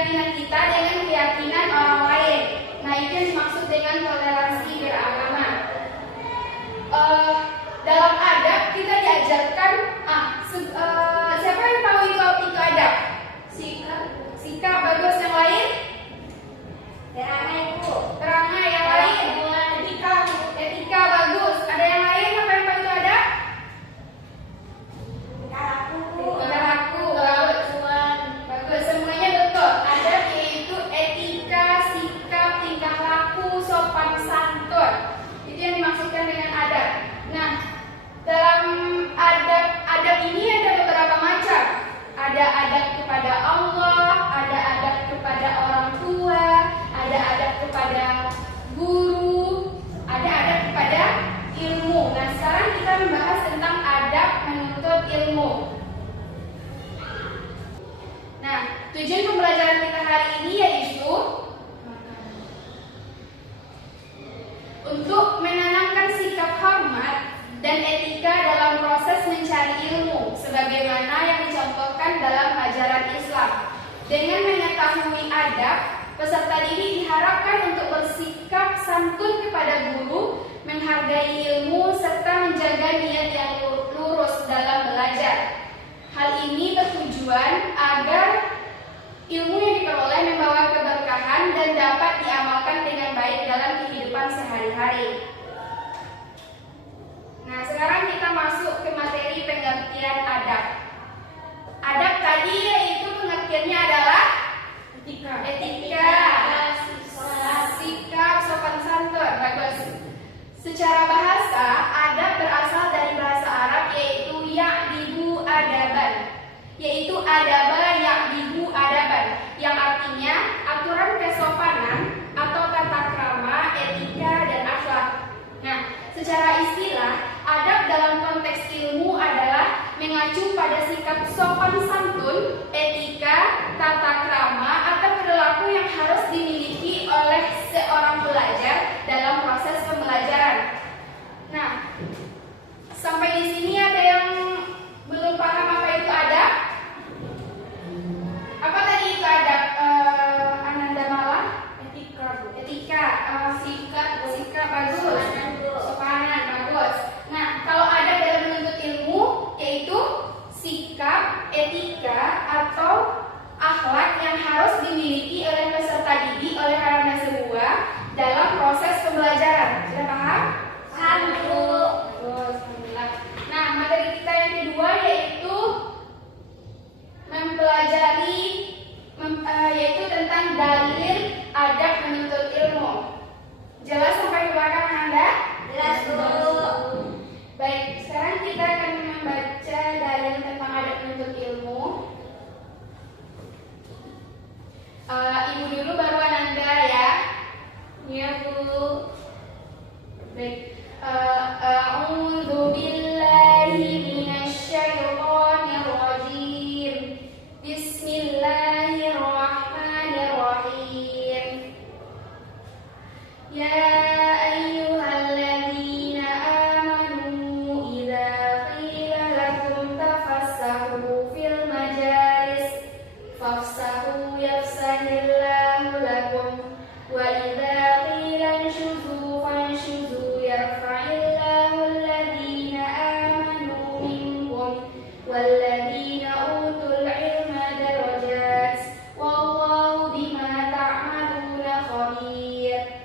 keyakinan kita dengan keyakinan orang lain. Nah, itu yang dimaksud dengan toleransi beragama. Dalam adab kita diajarkan, siapa yang tahu itu adab? Sikap bagus. Yang lain? Terangai. Yang lain? Etika bagus. Ada yang lain apa yang tahu itu adab? Tingkah laku. Bagus. Semuanya betul. Adab yaitu etika, sikap, tingkah laku, sopan santun. Itu yang dimaksudkan dengan adab. Nah, dalam adab ini ada beberapa macam. Ada adab kepada Allah, ada adab kepada orang tua, ada adab kepada guru, ada adab kepada ilmu. Nah, sekarang kita membahas tentang adab menuntut ilmu. Nah, tujuan pembelajaran kita hari ini yaitu untuk menanamkan sikap hormat dan etika dalam proses mencari ilmu, sebagaimana yang dicontohkan dalam ajaran Islam. Dengan mengetahui adab, peserta didik diharapkan untuk bersikap santun kepada guru, menghargai ilmu, serta menjaga niat yang lurus dalam belajar. Hal ini bertujuan agar ilmu yang diperoleh membawa keberkahan dan dapat diamalkan dengan baik dalam kehidupan sehari-hari. Nah, sekarang kita masuk ke materi pengertian adab. Adab tadi yaitu pengertiannya adalah etika, sikap, sopan santun. Bagus. Secara bahasa, adab berasal dari bahasa Arab yaitu ya'dibu adaban. Yaitu adaba ya'dibu adaban, yang artinya aturan kesopanan atau tata krama, etika, dan akhlak. Nah, secara istilah, adab dalam konteks ilmu adalah mengacu pada sikap sopan santun, etika, tata krama, atau perilaku yang harus dimiliki oleh seorang pelajar dalam proses pembelajaran. Nah, sampai di sini ada yang belum paham apa itu adab? Apa tadi itu adab? Ananda Mala? Etika, sikap bagus, sopanan bagus. Nah, kalau adab dalam menuntut ilmu yaitu sikap, etika, atau akhlak yang harus dimiliki oleh peserta didik, oleh anak semua dalam proses pembelajaran. Sudah paham? Paham, Bu. Bagus, alhamdulillah. Nah, materi kita yang kedua yaitu mempelajari yaitu tentang dalil adab menuntut ilmu. Jelas sampai ke belakang Anda? Jelas, Bu. Baik, sekarang kita akan membaca dalil tentang adab menuntut ilmu. Ibu dulu baru Ananda ya. Iya, Bu. Baik. A'udzu billahi minasyaitonir rajim. Bismillahirrahmanirrahim. Ya ayyuhalladzina amanu idza qila lakum tafassahu fil majalis fafsahu yafsahillahu lakum wa idza qila anshuzu fanshuzu yarfa'illahu alladzina amanu minkum walladzina utul ilma darajat wallahu bima ta'maluna khabir.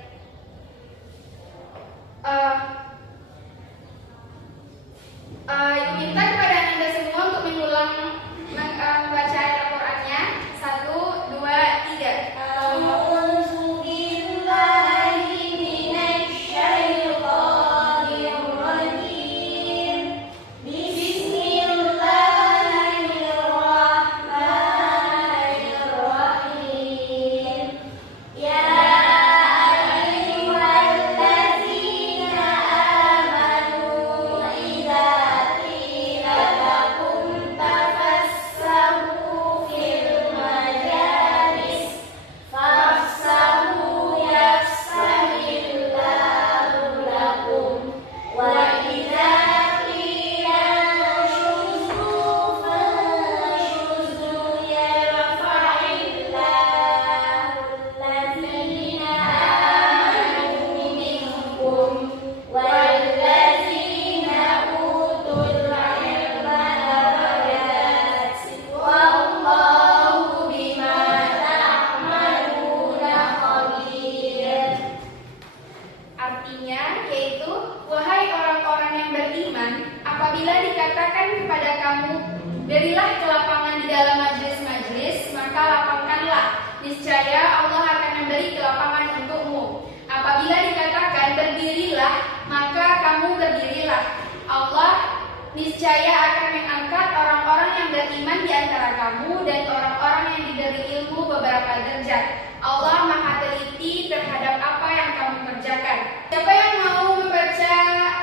niscaya akan mengangkat orang-orang yang beriman di antara kamu dan orang-orang yang diberi ilmu beberapa derajat. Allah Maha teliti terhadap apa yang kamu kerjakan. Siapa yang mau membaca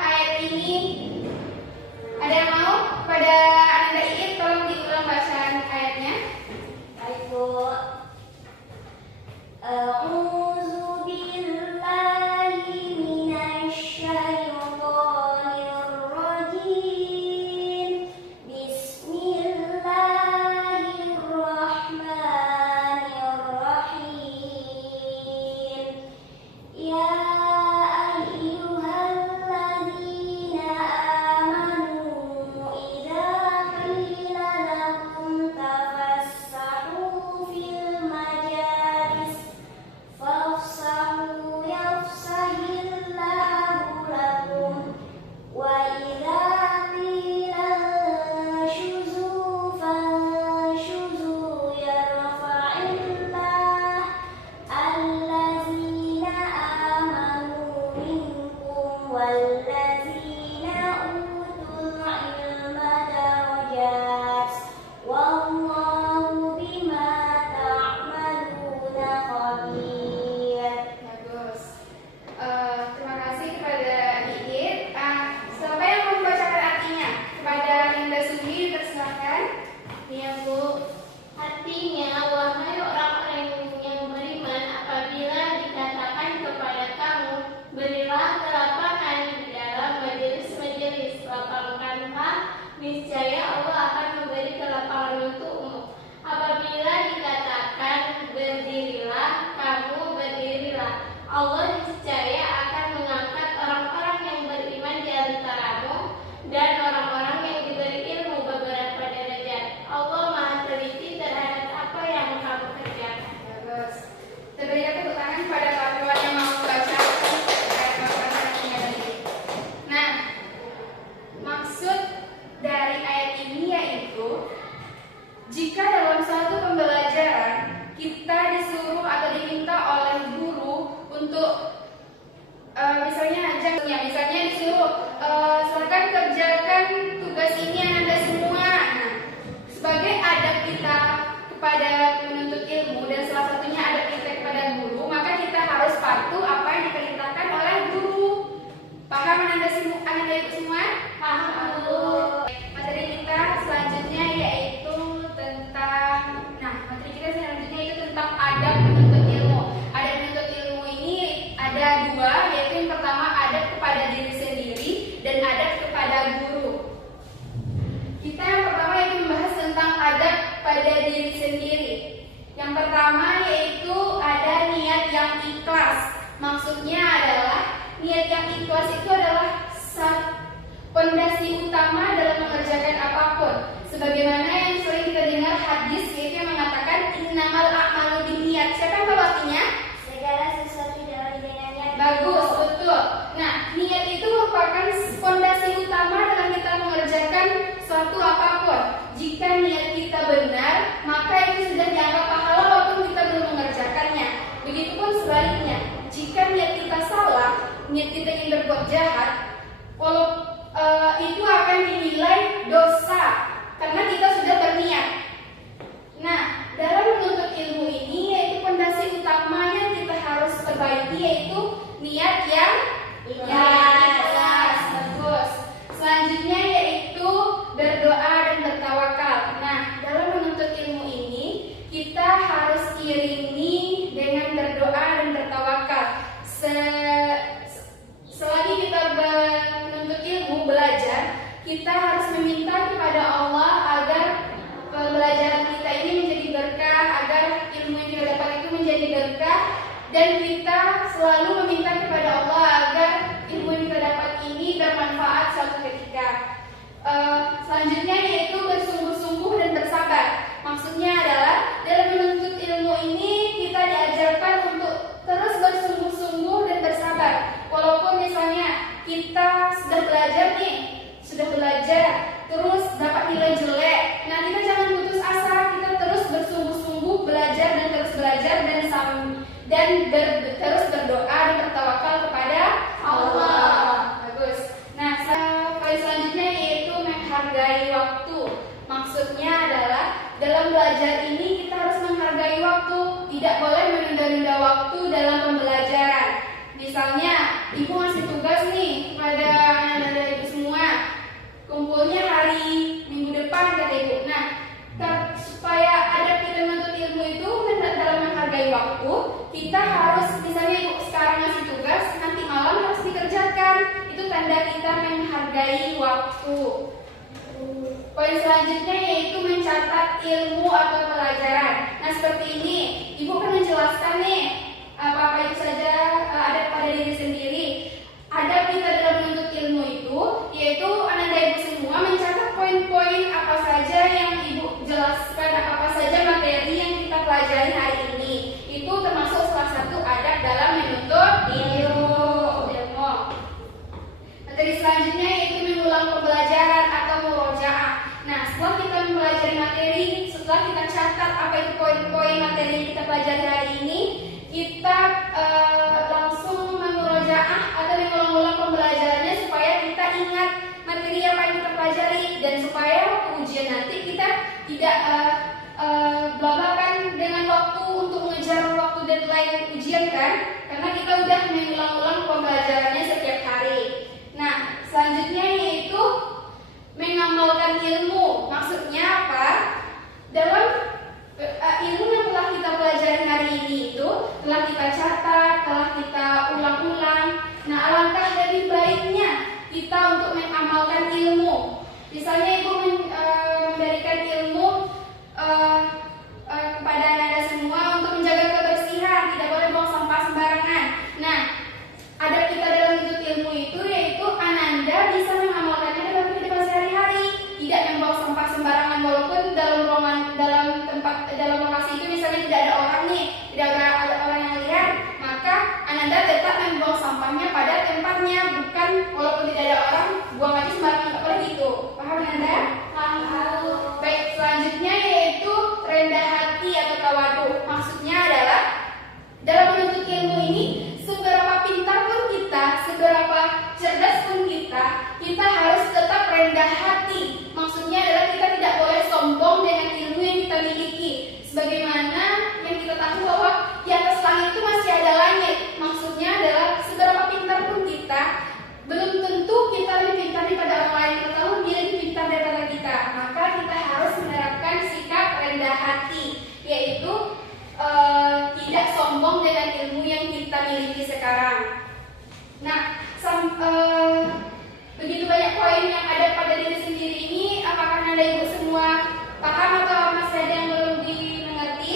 ayat ini? Ada yang mau? Pada Anda Iit, tolong diulang bacaan ayatnya. Baik, Bu. A'udzu billahi minasyaitonir rajim. Bismillahirrahmanirrahim. Ya ayyuhalladzina amanu idza qila lakum tafassahu fil majalis fafsahu yafsahillahu lakum wa idza qila anshuzu fanshuzu yarfa'illah allazina amanu minkum wallazina utul ilma darajat wallahu bima ta'maluna khabir. Bagus. Terima kasih kepada Iit. Siapa yang mau membacakan artinya? Kepada Linda Sudi, persilakan. Ya, Bu. Artinya, wahai orang-orang yang beriman, apabila dikatakan kepada kamu, berilah kelapangan di dalam majelis-majelis, lapangkanlah, niscaya Allah akan memberi kelapangan untukmu. Apabila dikatakan berdirilah, kamu berdirilah. Allah niscaya akan mengangkat orang-orang yang beriman di antaramu dan orang-orang yang diberi ilmu beberapa derajat. Allah Maha teliti terhadap apa yang kamu kerjakan. Bagus. Kita berikan tepuk tangan kepada kawan-kawan yang mau membaca artinya tadi. Nah, maksud dari ayat ini yaitu jika dalam suatu pembelajaran kita disuruh atau diminta oleh guru untuk misalnya disuruh silakan kerjakan tugas ini Anda semua. Nah, sebagai adab kita kepada menuntut ilmu dan salah satunya adab kita kepada guru, maka kita harus patuh apa yang diperintahkan oleh guru. Paham Anda Ibu semua? Paham, Bu. Materi kita selanjutnya yaitu tentang adab menuntut ilmu. Adab menuntut ilmu ini ada dua, yaitu yang pertama adab kepada diri sendiri dan adab kepada guru. Kita yang pertama yaitu membahas tentang adab pada diri sendiri. Yang pertama yaitu ada niat yang ikhlas. Maksudnya adalah niat yang ikhlas itu adalah pondasi utama dalam mengerjakan apapun. Sebagaimana yang sering kita dengar hadis yaitu yang mengatakan innamal a'malu binniyat. Siapa yang tahu artinya? Segala sesuatu dengan niatnya. Bagus, betul. Nah, niat itu merupakan fondasi utama dalam kita mengerjakan suatu apapun. Jika niat kita benar, maka itu sudah dianggap pahala walaupun kita belum mengerjakannya. Begitupun sebaliknya, jika niat kita salah, niat kita ingin berbuat jahat, itu akan dinilai dosa karena kita sudah berniat. Nah, dalam menuntut ilmu ini yaitu fondasi utamanya kita harus perbaiki yaitu niat yang ikhlas. Bagus. Selanjutnya yaitu berdoa dan bertawakal. Nah, dalam menuntut ilmu ini kita harus iringi dengan berdoa dan bertawakal. Selagi kita menuntut ilmu, belajar, kita harus meminta kepada Allah agar pembelajaran kita ini menjadi berkah, agar ilmu yang kita dapat itu menjadi berkah, dan kita selalu meminta kepada Allah agar ilmu yang kita dapat ini bermanfaat suatu ketika. Selanjutnya yaitu bersungguh-sungguh dan bersabar. Maksudnya adalah dalam menuntut ilmu ini kita diajarkan untuk terus bersungguh-sungguh dan bersabar. Walaupun misalnya kita sudah belajar terus dapat nilai jelek, nah kita jangan putus asa, kita terus bersungguh-sungguh belajar dan terus belajar terus berdoa dan bertawakal kepada Allah. Bagus. Nah, poin selanjutnya yaitu harus, misalnya ibu sekarang ngasih tugas, nanti malam harus dikerjakan. Itu tanda kita menghargai waktu. Poin selanjutnya yaitu mencatat ilmu atau pelajaran. Nah seperti ini, ibu kan menjelaskan nih apa-apa itu saja ada pada diri sendiri. Adab kita dalam menuntut ilmu itu, yaitu ananda ibu semua mencatat poin-poin apa saja yang ibu jelaskan, apa saja materi yang kita pelajari hari ini. Itu termasuk salah satu adab dalam menuntut ilmu. Materi selanjutnya yaitu mengulang pembelajaran atau murojaah. Nah, setelah kita mempelajari materi, setelah kita catat apa itu poin-poin materi yang kita pelajari hari ini, kita langsung memurojaah atau mengulang-ulang pembelajarannya supaya kita ingat materi apa yang kita pelajari, dan supaya waktu ujian nanti kita tidak blablakan dengan waktu untuk mengejar waktu deadline ujian kan, karena kita udah mengulang-ulang pembelajarannya setiap hari. Nah, selanjutnya yaitu mengamalkan ilmu. Maksudnya apa? Dalam ilmu yang telah kita pelajari hari ini itu telah kita catat, telah kita ulang-ulang. Nah, alangkah lebih baiknya kita untuk mengamalkan ilmu. Misalnya ibu memberikan ilmu kepada anda semua untuk menjaga kebersihan, tidak boleh buang sampah sembarangan. Nah, adab kita dalam menuntut ilmu itu yaitu ananda bisa mengamalkannya dalam kehidupan sehari-hari, tidak membuang sampah sembarangan walaupun dalam lokasi itu misalnya tidak ada orang nih, tidak ada orang yang lihat, maka ananda tetap membuang sampahnya pada tempatnya, bukan walaupun tidak ada orang buang aja sembarangan, nggak boleh gitu. Paham ananda? Paham. Baik, selanjutnya yaitu rendah hati atau tawadu. Maksudnya adalah dalam menuntut ilmu ini, seberapa pintar pun kita, seberapa cerdas pun kita harus tetap rendah hati. Maksudnya adalah kita tidak boleh sombong dengan ilmu yang kita miliki. Sebagaimana yang kita tahu bahwa di atas langit itu masih ada langit. Maksudnya adalah seberapa pintar pun kita, belum tentu kita lebih pintar daripada orang lain, atau dia lebih pintar daripada kita. Maka kita harus menerapkan sikap rendah hati, yaitu tidak sombong dengan ilmu yang kita miliki sekarang. Nah, begitu banyak poin yang ada pada diri sendiri ini, apakah anda ibu semua paham atau masih ada yang belum dimengerti?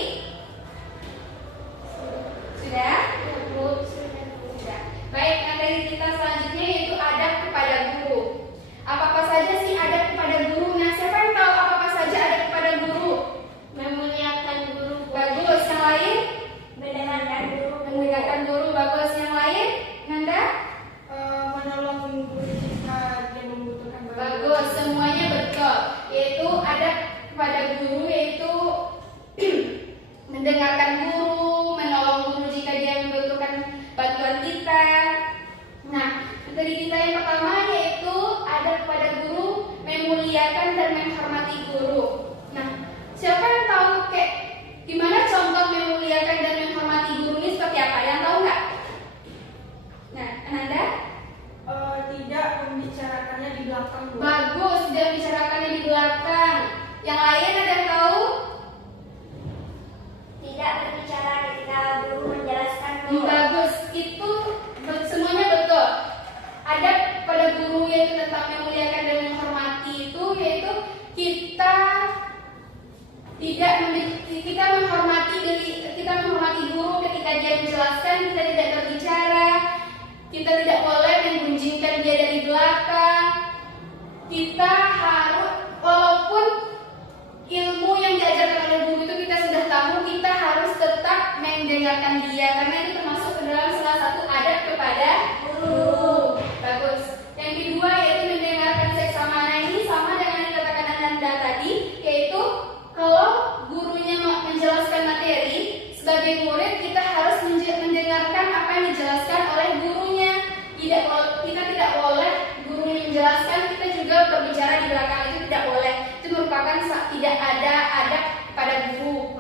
Sudah? Sudah. Baik, materi kita selanjutnya yaitu adab kepada guru. Apa saja sih adab kepada guru? Nah, siapa yang tahu apa saja adab kepada guru? Memuliakan guru. Bagus. Yang lain? Mendengarkan guru. Mendengarkan guru. Bagus. Yang lain? Nanda? Menolong guru jika dia membutuhkan. Bagus. Semuanya betul. Yaitu adab kepada guru yaitu mendengarkan guru, menolong guru jika dia membutuhkan bantuan kita. Nah, materi kita yang pertama yaitu adab kepada guru, memuliakan dan menghormati guru. Nah, siapa yang tahu kayak gimana contoh memuliakan dan menghormati guru ini seperti apa? Yang tahu nggak? Nah, Ananda? Tidak membicarakannya di belakang. Bagus, tidak membicarakannya di belakang. Yang lain ada yang tahu? Tidak berbicara ketika guru menjelaskan guru. Bagus, itu semuanya betul. Adab pada guru yaitu tentang memuliakan dan menghormati itu yaitu kita menghormati guru ketika dia menjelaskan, kita tidak berbicara, kita tidak boleh menggunjingkan dia dari belakang. Kita harus, walaupun ilmu yang diajarkan oleh guru itu kita sudah tahu, kita harus tetap mendengarkan dia, karena itu termasuk ke dalam salah satu adab kepada guru. Bagus. Yang kedua yaitu mendengarkan seksama. Nah, ini sama dengan yang dikatakan Ananda tadi, yaitu kalau gurunya menjelaskan materi, sebagai murid kita harus mendengarkan apa yang dijelaskan oleh gurunya. Kita tidak boleh gurunya menjelaskan, kita juga berbicara di belakang, itu tidak boleh. Itu merupakan tidak ada adab pada guru.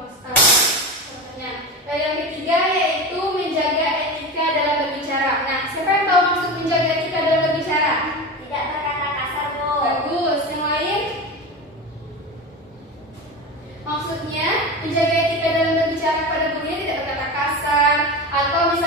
Dan yang ketiga yaitu menjaga etika dalam berbicara. Nah, siapa yang tahu maksud menjaga etika dalam berbicara? Tidak berkata kasar, Bu. Bagus. Yang lain? Maksudnya menjaga etika dalam berbicara pada gurunya tidak berkata kasar, atau misalnya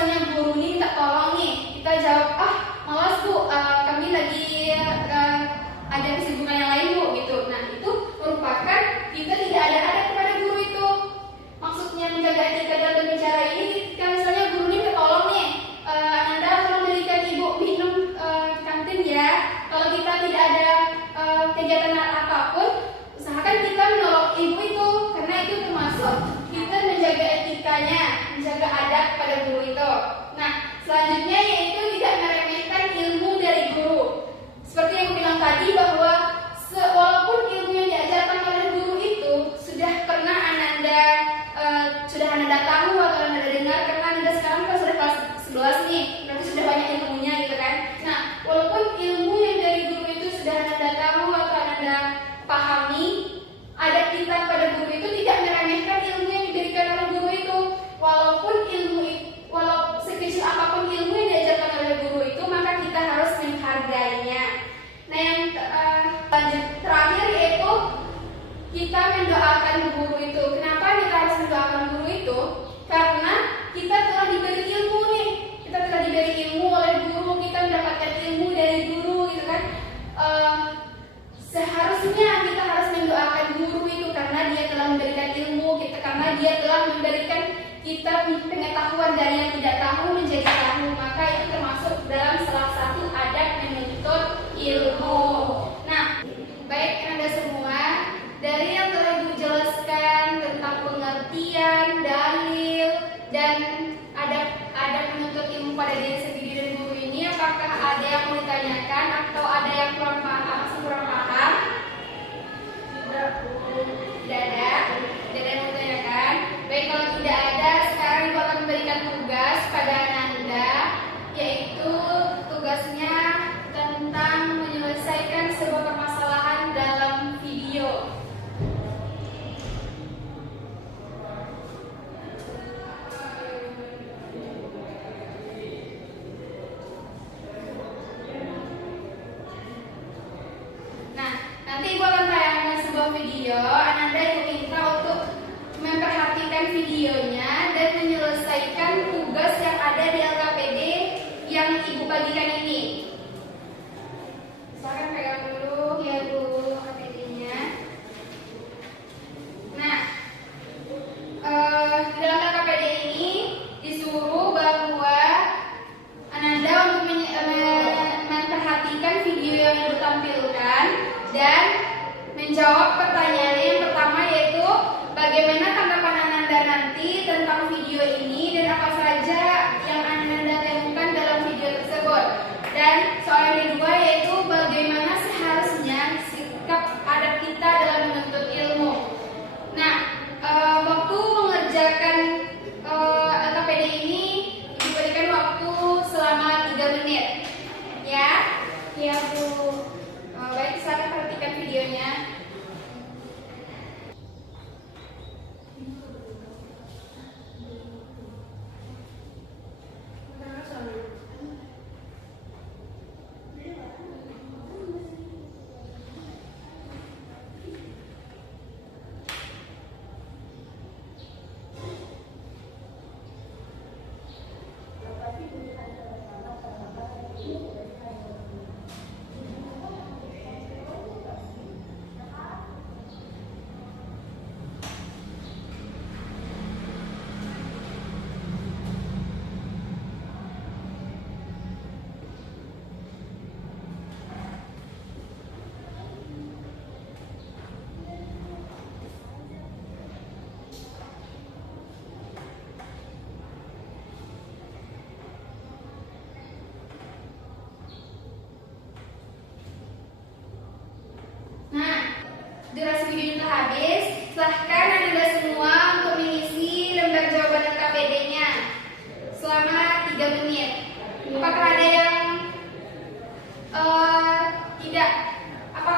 Selanjutnya yaitu tidak meremehkan ilmu dari guru. Seperti yang aku bilang tadi bahwa walaupun ilmu yang diajarkan oleh guru itu sudah pernah Ananda tahu atau Ananda dengar, karena Ananda sekarang kan sudah kelas 11 nih, berarti sudah banyak ilmunya gitu kan. Nah, walaupun ilmu yang dari guru itu sudah Ananda tahu atau Ananda pahami, adab kita pada guru itu tidak meremehkan ilmu yang diberikan oleh guru itu. Walau sekecil apapun ilmu yang diajarkan oleh guru itu, maka kita harus menghargainya. Nah, yang terakhir yaitu kita mendoakan guru itu. Kenapa kita harus mendoakan guru itu? Karena kita telah diberi ilmu nih. Kita telah diberi ilmu oleh guru, kita mendapatkan ilmu dari guru gitu kan. Seharusnya kita harus mendoakan guru itu karena dia telah memberikan ilmu kita, karena dia telah memberikan kita pengetahuan dari yang tidak tahu menjadi tahu. Maka itu termasuk dalam salah satu adab menuntut ilmu. Nah, baik Anda semua, dari yang telah Ibu jelaskan tentang pengertian, dalil, dan adab menuntut ilmu pada diri sendiri dan guru ini, apakah ada yang mau ditanyakan atau ada yang kurang paham? Tidak ada yang mau ditanyakan. Baik, kalau tidak ada, sekarang Ibu akan memberikan tugas pada Ananda, yaitu tugasnya tentang menyelesaikan sebuah permasalahan dalam video. Nah, nanti Ibu akan tayangkan sebuah video. Ananda Ibu minta untuk memperhatikan videonya dan menyelesaikan tugas yang ada di LKPD yang Ibu bagikan ini. Silakan pegang dulu ya Bu LKPD-nya. Nah, dalam LKPD ini disuruh bahwa Ananda untuk memperhatikan video yang Ibu tampilkan dan menjawab pertanyaan yang pertama, yaitu bagaimana tanggapan Ananda nanti tentang video ini dan apa saja yang Ananda temukan dalam video tersebut. Dan soal yang kedua yaitu bagaimana seharusnya sikap adab kita dalam menuntut ilmu. Nah, waktu mengerjakan LKPD ini diberikan waktu selama 3 menit. Ya? Ya Bu. Baik, silakan perhatikan videonya. Durasi videonya telah habis. Silahkan Anda semua untuk mengisi lembar jawaban LKPD-nya selama 3 menit. Apakah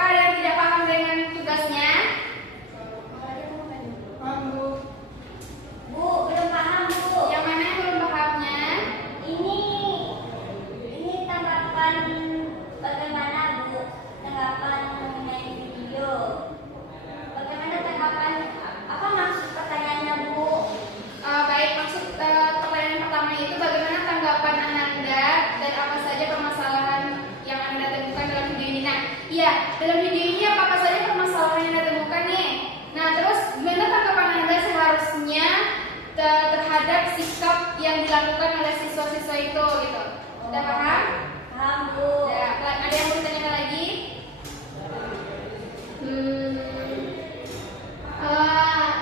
ada yang tidak paham dengan tugasnya? Paham Bu? Bu, belum paham Bu. Yang mana yang belum pahamnya? Ini tanggapan bagaimana Bu? Tanggapan mengenai video. Bagaimana tanggapan, apa maksud pertanyaannya Bu? Baik, maksud pertanyaan pertama itu bagaimana tanggapan Ananda dan apa saja permasalahan yang Anda temukan dalam video ini. Nah, iya, dalam video ini apa saja permasalahan yang Anda temukan nih. Nah, terus gimana tanggapan Anda seharusnya terhadap sikap yang dilakukan oleh siswa-siswa itu gitu. Udah paham? Paham Bu. Ya, ada yang mau ditanyakan lagi?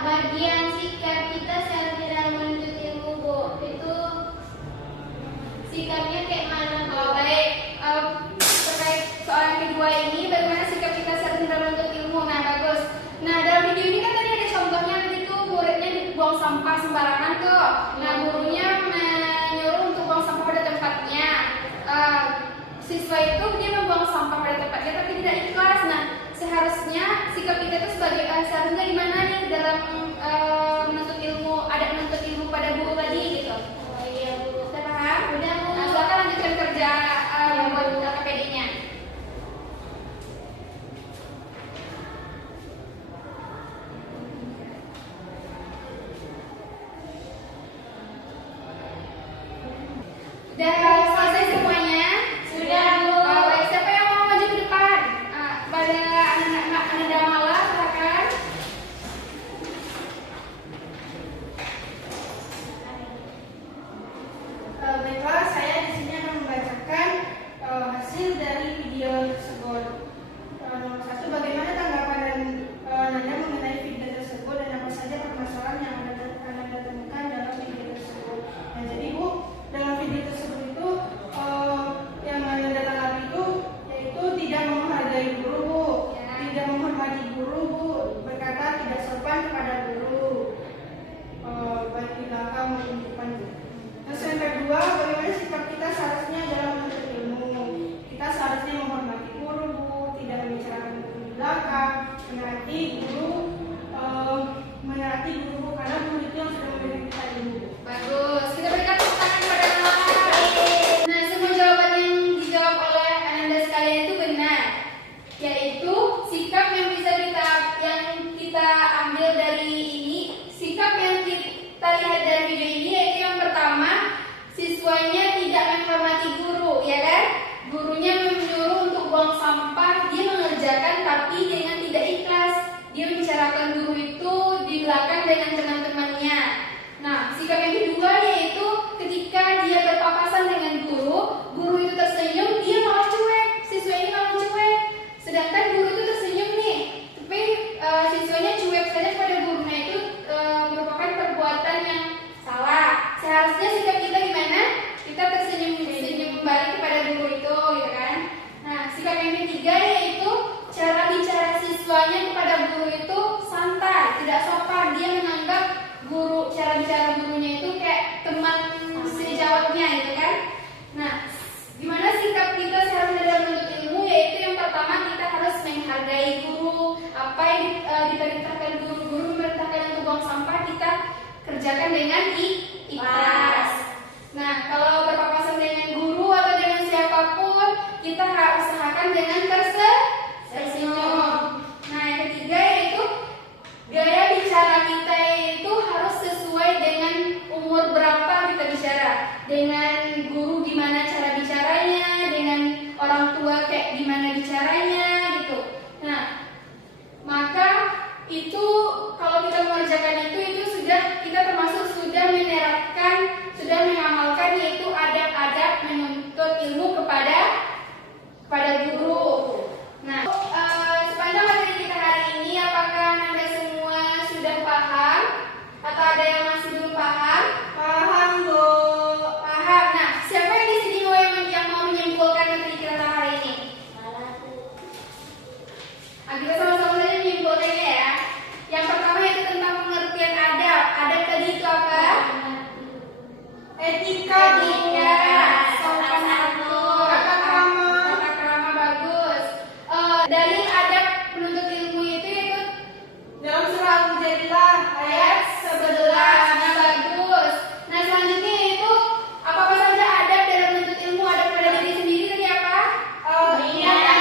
Bagian sikap kita secara tidak menuntut ilmu Bu, itu sikapnya kayak mana, Bu? Oh, baik. Terkait soal yang kedua ini, bagaimana sikap kita seharusnya dalam menuntut ilmu? Nah, bagus. Nah, dalam video ini kan tadi ada contohnya, begitu muridnya buang sampah sembarangan tuh. Nah, gurunya menyuruh untuk buang sampah pada tempatnya. Siswa itu dia membuang sampah pada tempatnya tapi tidak ikhlas. Nah, seharusnya sikap kita itu sebagai seharusnya di mana nih dalam menuntut ilmu, ada menuntut ilmu pada guru tadi gitu. Oh iya, Bu. Sudah paham? Udah, Bu. Nah, silakan lanjutkan kerja buat KPD-nya. Sudah selesai semuanya? Sudah, Bu. Baik, siapa yang mau maju ke depan? Pada anak-anak Ananda Mala, silakan. Baiklah, saya di sini akan membacakan hasil dari video tersebut. Nomor 1, bagaimana tanggapan Anda mengenai video tersebut dan apa saja permasalahan yang Anda temukan dalam video tersebut? Nah, jadi Bu, dalam video tersebut itu yang Anda tanggapi itu yaitu tidak menghargai guru, Bu. Ya. Tidak menghormati guru, Bu. Berkata tidak sopan kepada guru. Baik di belakang maupun di depan, Bu. Terus yang kedua, bagaimana sikap kita seharusnya dalam menuntut ilmu? Kita seharusnya menghormati guru, Bu, tidak membicarakan guru di belakang, menaati guru, Bu, karena guru itu yang sudah memberi kita ilmu. Bagus, kita berikan tepuk tangan kepada Nala. Nah, semua jawaban yang dijawab oleh Ananda sekalian itu benar, yaitu sikap yang kita ambil dari ini, sikap yang kita lihat dari video ini yaitu yang pertama, siswanya tidak menghormati guru, ya kan? Gurunya menyuruh untuk buang sampah, dia mengerjakan tapi dengan tidak ikhlas. Dia membicarakan guru itu di belakang dengan teman-temannya. Nah, sikap yang kedua yaitu ketika dia berpapasan dengan guru itu tersenyum, dia malah cuek, siswa ini malah cuek. Sedangkan guru itu tersenyum nih, tapi siswanya cuek saja pada guru. Nah, itu merupakan perbuatan yang salah. Seharusnya sikap kita gimana? Kita tersenyum balik kepada guru itu, gitu kan? Nah, sikap yang ketiga yaitu cara bicara siswanya kepada guru itu santai, tidak sopan. Dia menganggap cara bicara gurunya itu kayak teman sejawatnya, gitu kan? Nah, gimana sikap kita seharusnya dalam menuntut ilmu? Yaitu yang pertama, kita harus menghargai guru. Apa yang diperintahkan guru memerintahkan untuk buang sampah, kita kerjakan dengan ikhlas. Nah, kalau berpapasan dengan guru atau dengan siapapun, kita harus usahakan dengan tersenyum. Nah, yang ketiga yaitu gaya bicara kita itu harus sesuai dengan umur berapa kita bicara. Dengan guru gimana cara bicaranya, dengan orang tua kayak gimana bicaranya gitu. Nah, maka itu kalau kita mengerjakan itu sudah kita termasuk sudah menerapkan, sudah mengamalkan yaitu adab-adab menuntut ilmu kepada guru. Nah, sepanjang materi kita hari ini, apakah Anda semua sudah paham atau ada yang masih belum paham? Paham, Bu. Paham. Nah, siapa yang di sini yang mau menyimpulkan materi kita hari ini? Kita sama-sama saja menyimpulkannya ya. Yang pertama yaitu tentang pengertian adab. Adab tadi itu apa? Etika, Bu. Sopan santun, Tata krama. tata krama, bagus. Dalil adab penuntut ilmu itu yaitu Dalam surah Al-Mujadilah ayat 11. Nah, bagus. Nah, selanjutnya yaitu apa saja adab dalam menuntut ilmu? Adab pada diri sendiri tadi apa? Menjaga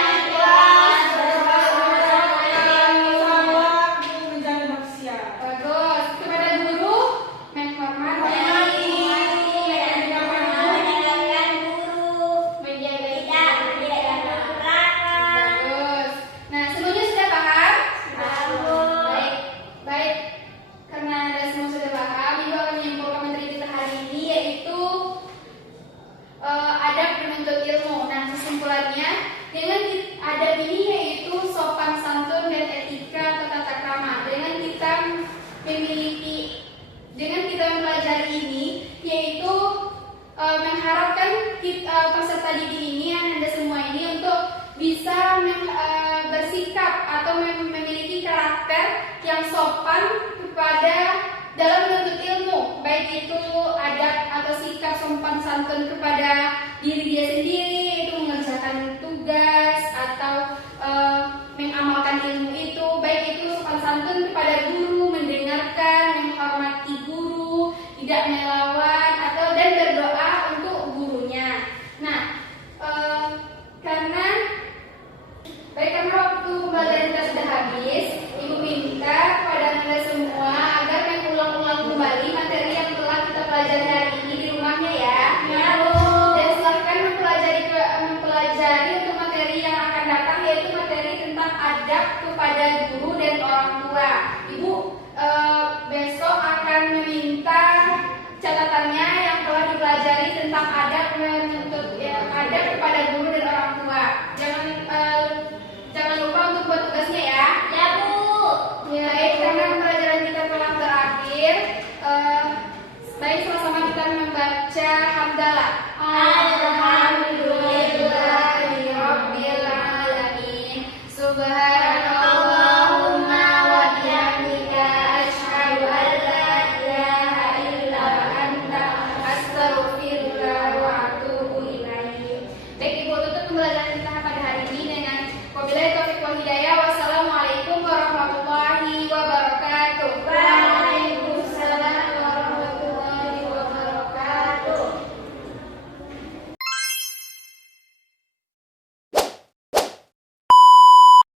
manusia. Bagus. Kepada guru menghormati. mengharapkan peserta didik ini, Anda semua ini untuk bisa bersikap atau memiliki karakter yang sopan kepada dalam menuntut ilmu, baik itu adab atau sikap sopan santun kepada diri dia sendiri